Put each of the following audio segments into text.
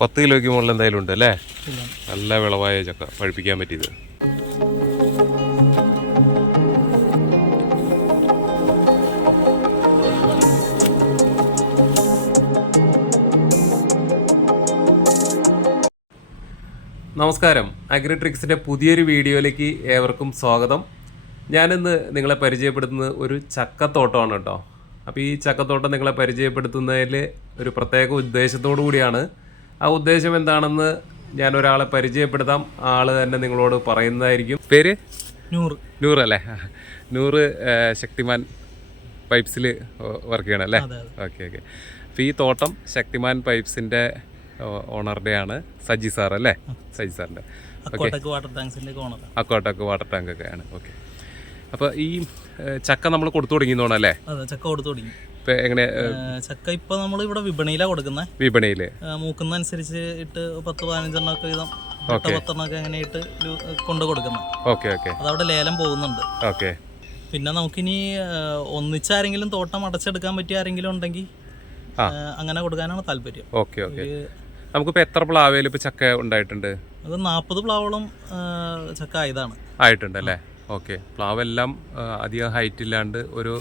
പത്ത് കിലോയ്ക്ക് മുകളിൽ എന്തായാലും ഉണ്ട് അല്ലേ? നല്ല വിളവായ ചക്ക പഴുപ്പിക്കാൻ പറ്റിയത്. നമസ്കാരം. അഗ്രിട്രിക്സിന്റെ പുതിയൊരു വീഡിയോയിലേക്ക് ഏവർക്കും സ്വാഗതം. ഞാനിന്ന് നിങ്ങളെ പരിചയപ്പെടുത്തുന്നത് ഒരു ചക്കത്തോട്ടമാണ് കേട്ടോ. അപ്പോൾ ഈ ചക്കത്തോട്ടം നിങ്ങളെ പരിചയപ്പെടുത്തുന്നതിൽ ഒരു പ്രത്യേക ഉദ്ദേശത്തോടു കൂടിയാണ് ആ ഉദ്ദേശം എന്താണെന്ന് ഞാൻ ഒരാളെ പരിചയപ്പെടുത്താം. ആൾ തന്നെ നിങ്ങളോട് പറയുന്നതായിരിക്കും. പേര്? നൂറ്. നൂറ് അല്ലേ? നൂറ് ശക്തിമാൻ പൈപ്സിൽ വർക്ക് ചെയ്യണം അല്ലേ? Okay okay. അപ്പോൾ ഈ തോട്ടം ശക്തിമാൻ പൈപ്സിന്റെ ആണ് സജി സാർ അല്ലേ സജി സാറിന്റെ. അക്കോട്ടക്ക് വാട്ടർ ടാങ്ക്സിന്റെ ഓണർ അക്കോട്ടക്ക് വാട്ടർ ടാങ്ക് ഒക്കെ ആണ്. ഓക്കെ. അപ്പോൾ ഈ ചക്ക നമ്മൾ കൊടുത്തു തുടങ്ങിയെന്നോണല്ലേ അതെ ചക്ക കൊടുത്തു തുടങ്ങി. ഇപ്പം എങ്ങനെ ചക്ക ഇപ്പൊ നമ്മൾ ഇവിടെ വിപണിയിലാണ് കൊടുക്കുന്നത് വിപണിയിൽ മൂക്കുന്ന അനുസരിച്ച് ഇട്ട് പത്ത് പതിനഞ്ചെണ്ണം ഒക്കെ വീതം പത്തെണ്ണം ഒക്കെ അങ്ങനെ ഇട്ട് കൊണ്ടു കൊടുക്കുന്നത് ഓക്കെ ഓക്കെ. അതവിടെ ലേലം പോകുന്നുണ്ട്. ഓക്കെ. പിന്നെ നമുക്കിനി ഒന്നിച്ചാരെങ്കിലും തോട്ടം അടച്ചെടുക്കാൻ പറ്റിയ ആരെങ്കിലും ഉണ്ടെങ്കിൽ. അങ്ങനെ കൊടുക്കാനാണ് താല്പര്യം. Okay okay. നമുക്ക് നമുക്കിപ്പോൾ എത്ര പ്ലാവേലും ഇപ്പോൾ ചക്ക ഉണ്ടായിട്ടുണ്ട്? അത് നാൽപ്പത് പ്ലാവോളം ചക്ക ആയതാണ്. ആയിട്ടുണ്ട് അല്ലേ ഓക്കെ. പ്ലാവെല്ലാം അധികം ഹൈറ്റ് ഇല്ലാണ്ട് ഒരു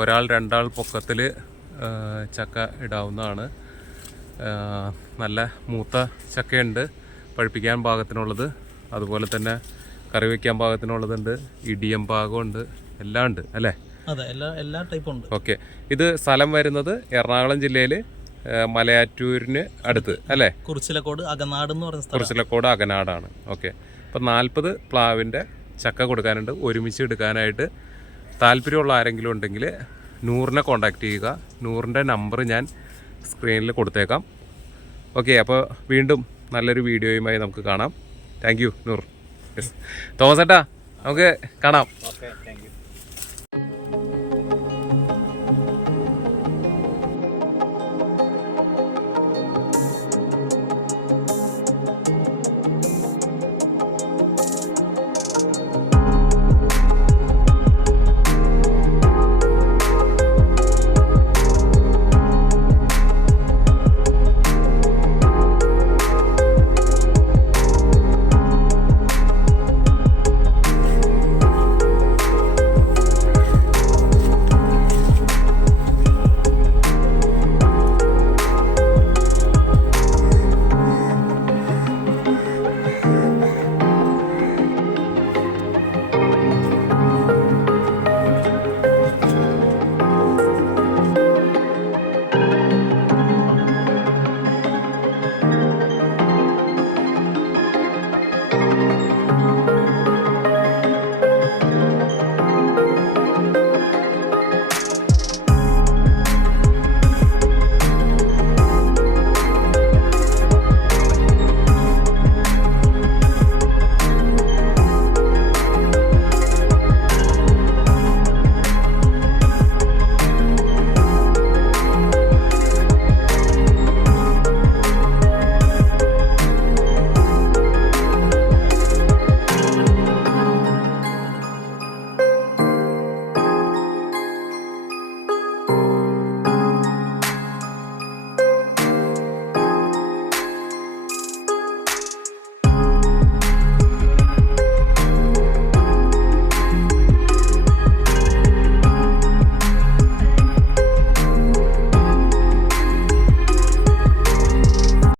ഒരാൾ രണ്ടാൾ പൊക്കത്തിൽ ചക്ക ഇടാവുന്നതാണ്. നല്ല മൂത്ത ചക്കയുണ്ട് പഴുപ്പിക്കാൻ പാകത്തിനുള്ളത്. അതുപോലെ തന്നെ കറി വയ്ക്കാൻ പാകത്തിനുള്ളതുണ്ട് ഇടിയം പാകമുണ്ട് എല്ലാം ഉണ്ട് അല്ലേ? അതെ എല്ലാ എല്ലാ ടൈപ്പും ഉണ്ട്. ഓക്കെ. ഇത് സ്ഥലം വരുന്നത് എറണാകുളം ജില്ലയിൽ മലയാറ്റൂരിന് അടുത്ത് അല്ലേ? കുറിച്ചിലക്കോട് അകനാട് എന്ന് പറയുന്ന കുറിച്ചിലക്കോട് അകനാടാണ്. ഓക്കെ. അപ്പം നാൽപ്പത് പ്ലാവിന്റെ ചക്ക കൊടുക്കാനുണ്ട്. ഒരുമിച്ച് എടുക്കാനായിട്ട് താല്പര്യമുള്ള ആരെങ്കിലും ഉണ്ടെങ്കിൽ നൂറിനെ കോൺടാക്റ്റ് ചെയ്യുക. നൂറിന്റെ നമ്പർ ഞാൻ സ്ക്രീനിൽ കൊടുത്തേക്കാം. ഓക്കെ അപ്പോൾ വീണ്ടും നല്ലൊരു വീഡിയോയുമായി നമുക്ക് കാണാം. Thank you Noor. തോമസ് ഏട്ടാ നമുക്ക് കാണാം. Okay thank you